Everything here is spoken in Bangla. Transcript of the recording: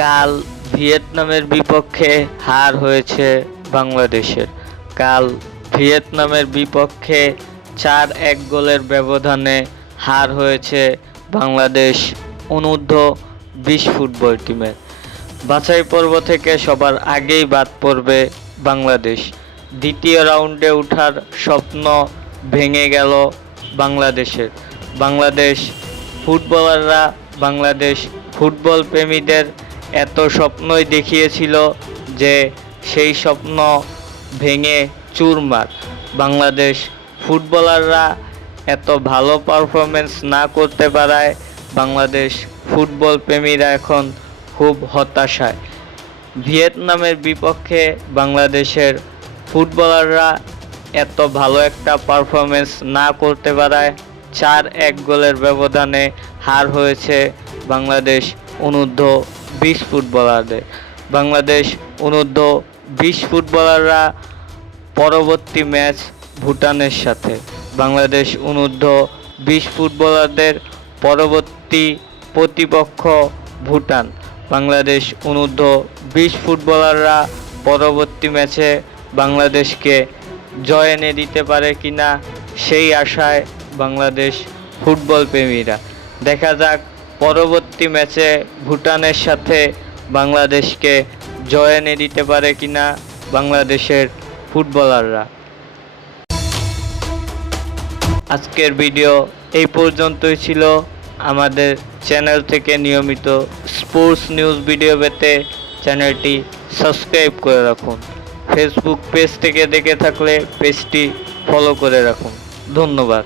কাল ভিয়েতনামের বিপক্ষে হার হয়েছে বাংলাদেশের। কাল ভিয়েতনামের বিপক্ষে 4-1 গোলের ব্যবধানে হার হয়েছে বাংলাদেশ অনূর্ধ্ব-20 ফুটবল টিমের। বাছাই পর্ব থেকে সবার আগেই বাদ পড়বে বাংলাদেশ। দ্বিতীয় রাউন্ডে ওঠার স্বপ্ন ভেঙে গেল বাংলাদেশের। বাংলাদেশ ফুটবলাররা, বাংলাদেশ ফুটবল প্রেমীদের এত স্বপ্নই দেখিয়েছিল যে সেই স্বপ্ন ভেঙে চুরমার। বাংলাদেশ ফুটবলাররা এত ভালো পারফরমেন্স না করতে পারায় বাংলাদেশ ফুটবল প্রেমীরা এখন খুব হতাশায়। ভিয়েতনামের বিপক্ষে বাংলাদেশের ফুটবলাররা এত ভালো একটা পারফরমেন্স না করতে পারায় 4-1 গোলের ব্যবধানে হার হয়েছে বাংলাদেশ অনূর্ধ্ব-20 ফুটবলারদের। বাংলাদেশ অনূর্ধ্ব-20 ফুটবলাররা পরবর্তী ম্যাচ ভুটানের সাথে। বাংলাদেশ অনূর্ধ্ব-20 ফুটবলারদের পরবর্তী প্রতিপক্ষ ভুটান। বাংলাদেশ অনূর্ধ্ব-20 ফুটবলাররা পরবর্তী ম্যাচে বাংলাদেশকে জয় এনে দিতে পারে কিনা সেই আশায় বাংলাদেশ ফুটবল প্রেমীরা। দেখা যাক পরবর্তী ম্যাচে ভুটানের সাথে বাংলাদেশকে জয় এনে দিতে পারে কিনা বাংলাদেশের ফুটবলাররা। আজকের ভিডিও এই পর্যন্তই ছিল। আমাদের চ্যানেল থেকে নিয়মিত স্পোর্টস নিউজ ভিডিও পেতে চ্যানেলটি সাবস্ক্রাইব করে রাখুন। ফেসবুক পেজ থেকে দেখে থাকলে পেজটি ফলো করে রাখুন। ধন্যবাদ।